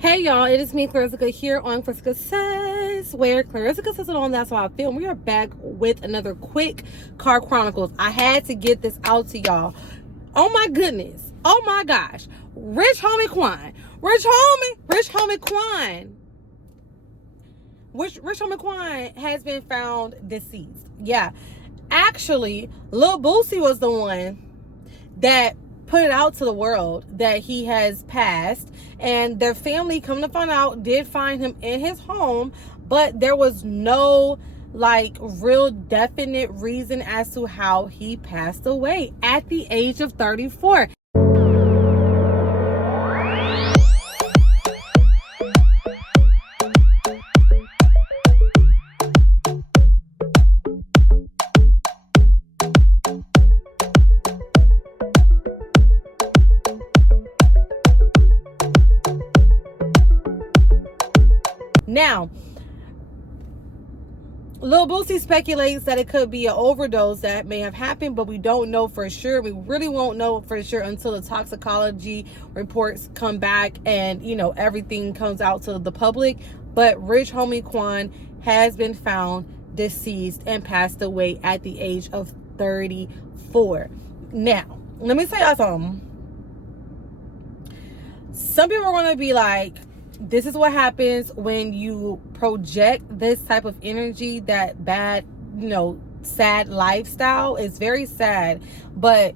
Hey y'all, it is me, Clarissa here on Clarissa Says, where Clarissa Says it on. That's how I feel. We are back with another quick car chronicles. I had to get this out to y'all. Oh my goodness. Oh my gosh. Rich homie Quan. Rich homie Quan. Rich homie Quan has been found deceased. Yeah. Actually, Lil Boosie was the one that put it out to the world that he has passed, and their family, come to find out, did find him in his home, but there was no real definite reason as to how he passed away at the age of 34. Now, Lil Boosie speculates that it could be an overdose that may have happened, but we don't know for sure. We really won't know for sure until the toxicology reports come back and, everything comes out to the public. But Rich homie Quan has been found deceased and passed away at the age of 34. Now, let me tell y'all something. Some people are going to be like, this is what happens when you project this type of energy, that bad, sad lifestyle. It's very sad. But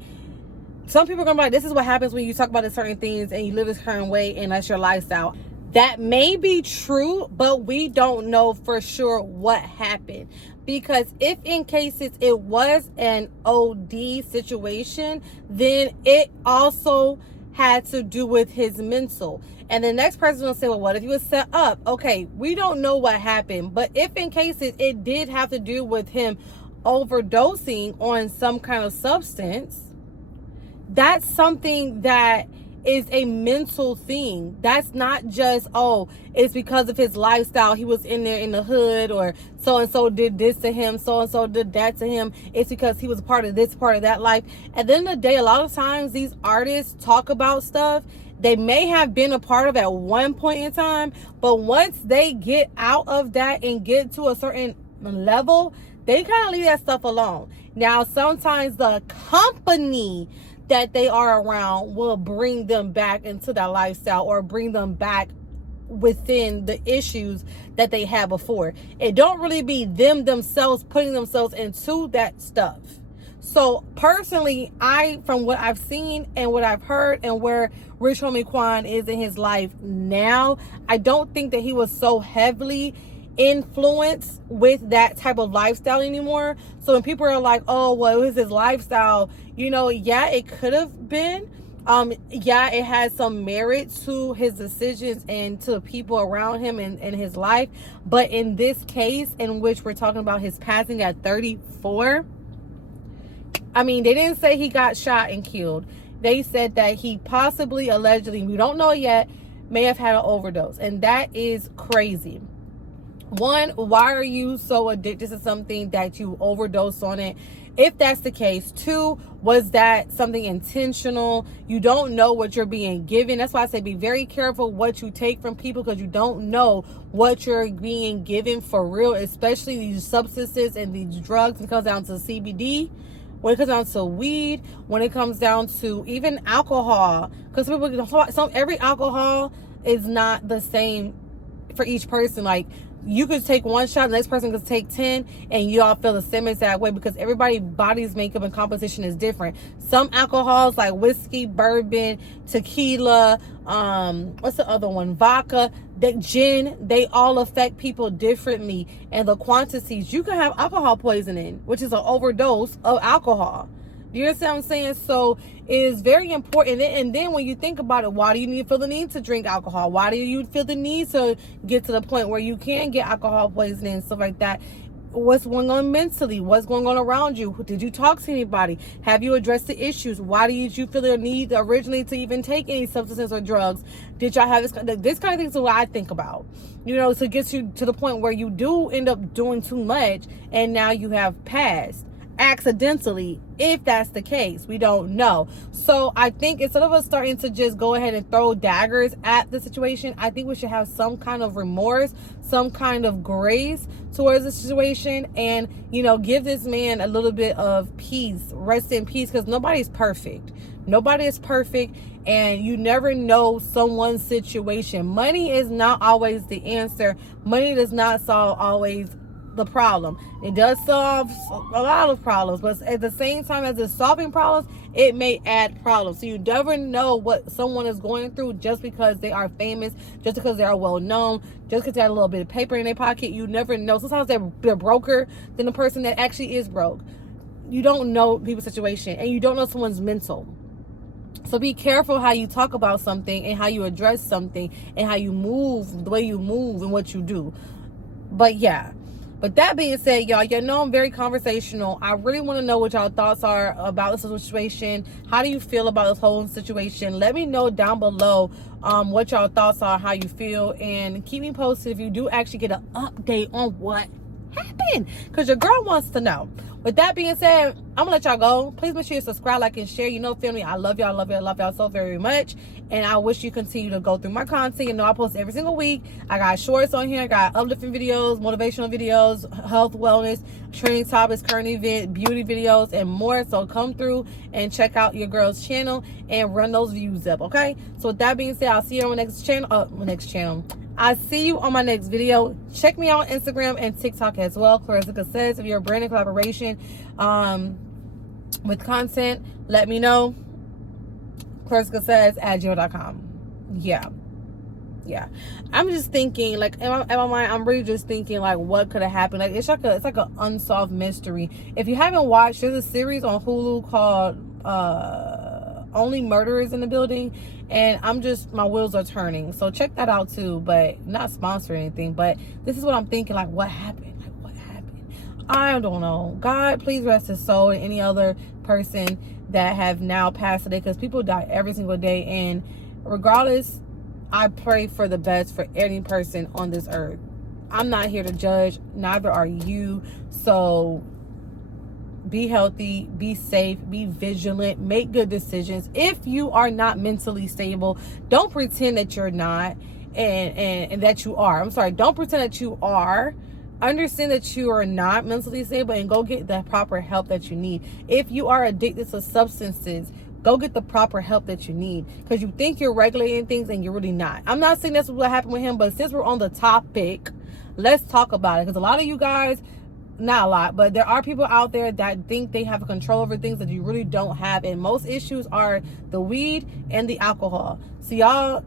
some people are going to be like, this is what happens when you talk about certain things and you live a certain way and that's your lifestyle. That may be true, but we don't know for sure what happened. Because if in cases it was an OD situation, then it also had to do with his mental. And the next person will say, well, what if he was set up? Okay, we don't know what happened. But if in cases it did have to do with him overdosing on some kind of substance, that's something that is a mental thing. That's not just, it's because of his lifestyle. He was in there in the hood, or so-and-so did this to him, so-and-so did that to him. It's because he was part of this, part of that life. At the end of the day, a lot of times these artists talk about stuff they may have been a part of at one point in time, but once they get out of that and get to a certain level, they kind of leave that stuff alone. Now, sometimes the company that they are around will bring them back into that lifestyle or bring them back within the issues that they had before. It don't really be them themselves putting themselves into that stuff. So personally, from what I've seen and what I've heard and where Rich homie Quan is in his life now, I don't think that he was so heavily influenced with that type of lifestyle anymore. So when people are like, oh, well, it was his lifestyle, yeah, it could have been. Yeah, it has some merit to his decisions and to people around him and his life. But in this case, in which we're talking about his passing at 34, they didn't say he got shot and killed. They said that he possibly, allegedly, we don't know yet, may have had an overdose. And that is crazy. One, why are you so addicted to something that you overdose on it? If that's the case. Two, was that something intentional? You don't know what you're being given. That's why I say be very careful what you take from people, because you don't know what you're being given for real, especially these substances and these drugs. It comes down to CBD. When it comes down to weed, when it comes down to even alcohol, because every alcohol is not the same for each person. Like, you could take one shot, the next person could take 10, and you all feel the same exact way, because everybody's body's makeup and composition is different. Some alcohols like whiskey, bourbon, tequila, what's the other one? Vodka, gin, they all affect people differently. And the quantities, you can have alcohol poisoning, which is an overdose of alcohol. Do you understand what I'm saying? So it is very important. And then when you think about it, why do you feel the need to drink alcohol? Why do you feel the need to get to the point where you can get alcohol poisoning and stuff like that? What's going on mentally? What's going on around you? Did you talk to anybody? Have you addressed the issues? Why did you feel the need originally to even take any substances or drugs? Did y'all have this kind of things? Is what I think about, to get you to the point where you do end up doing too much and now you have passed. accidentally, if that's the case. We don't know. So I think instead of us starting to just go ahead and throw daggers at the situation, I think we should have some kind of remorse, some kind of grace towards the situation, and give this man a little bit of peace, rest in peace, because nobody's perfect. Nobody is perfect, and you never know someone's situation. Money is not always the answer. Money does not solve always the problem. It does solve a lot of problems, but at the same time as it's solving problems, it may add problems. So you never know what someone is going through just because they are famous, just because they are well known, just because they have a little bit of paper in their pocket. You never know. Sometimes they're broker than the person that actually is broke. You don't know people's situation, and you don't know someone's mental. So be careful how you talk about something and how you address something and how you move, the way you move and what you do. But yeah. But that being said, y'all, I'm very conversational. I really want to know what y'all thoughts are about this situation. How do you feel about this whole situation? Let me know down below what y'all thoughts are, how you feel, and keep me posted if you do actually get an update on what happened, because your girl wants to know. With that being said, I'm gonna let y'all go. Please make sure you subscribe, like, and share. Family, I love y'all so very much, and I wish you continue to go through my content. I post every single week. I got shorts on here. I got uplifting videos, motivational videos, health, wellness, training topics, current event, beauty videos, and more. So come through and check out your girl's channel and run those views up, okay? So with that being said, I'll see you on my next channel. I see you on my next video. Check me out on Instagram and TikTok as well. Clarissa Says. If you're a brand collaboration with content, let me know. ClarissaSays@gmail.com. Yeah. I'm just thinking, like, in my mind, I'm really just thinking, like, what could have happened? Like, it's like an unsolved mystery. If you haven't watched, there's a series on Hulu called Only Murderers in the Building, and my wheels are turning. So check that out too, but not sponsored or anything. But this is what I'm thinking, like, what happened? I don't know. God, please rest his soul, and any other person that have now passed today, because people die every single day, and regardless, I pray for the best for any person on this earth. I'm not here to judge, neither are you. So be healthy, be safe, be vigilant, make good decisions. If you are not mentally stable, don't pretend that you're not and that you are. I'm sorry, don't pretend that you are. Understand that you are not mentally stable, and go get the proper help that you need. If you are addicted to substances, go get the proper help that you need, because you think you're regulating things and you're really not. I'm not saying that's what happened with him, but since we're on the topic, let's talk about it, because a lot of you guys, not a lot, but there are people out there that think they have control over things that you really don't have, and most issues are the weed and the alcohol. So y'all,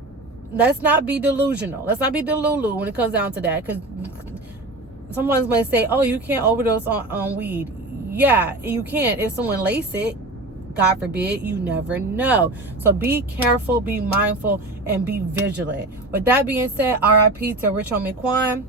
let's not be delusional. Let's not be delulu when it comes down to that, because someone's going to say, oh, you can't overdose on weed. Yeah, you can if someone lace it. God forbid, you never know. So be careful, be mindful, and be vigilant. With that being said, RIP to Rich Homie Quan.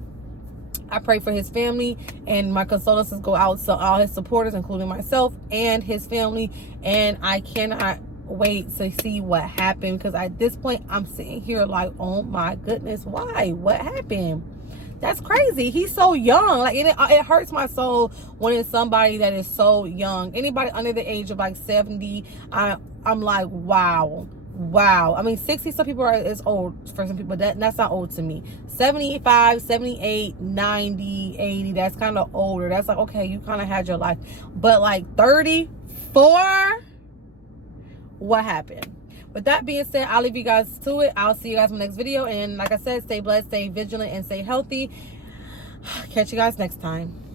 I pray for his family, and my condolences go out to all his supporters, including myself and his family. And I cannot wait to see what happened, because at this point, I'm sitting here like, oh my goodness, why? What happened? That's crazy. He's so young. Like, it hurts my soul when it's somebody that is so young. Anybody under the age of like 70, I'm like, wow. I mean, 60, some people is old for some people. That's not old to me. 75, 78, 90, 80, that's kind of older. That's like, okay, you kind of had your life. But like 34, what happened? With that being said, I'll leave you guys to it. I'll see you guys in the next video. And like I said, stay blessed, stay vigilant, and stay healthy. Catch you guys next time.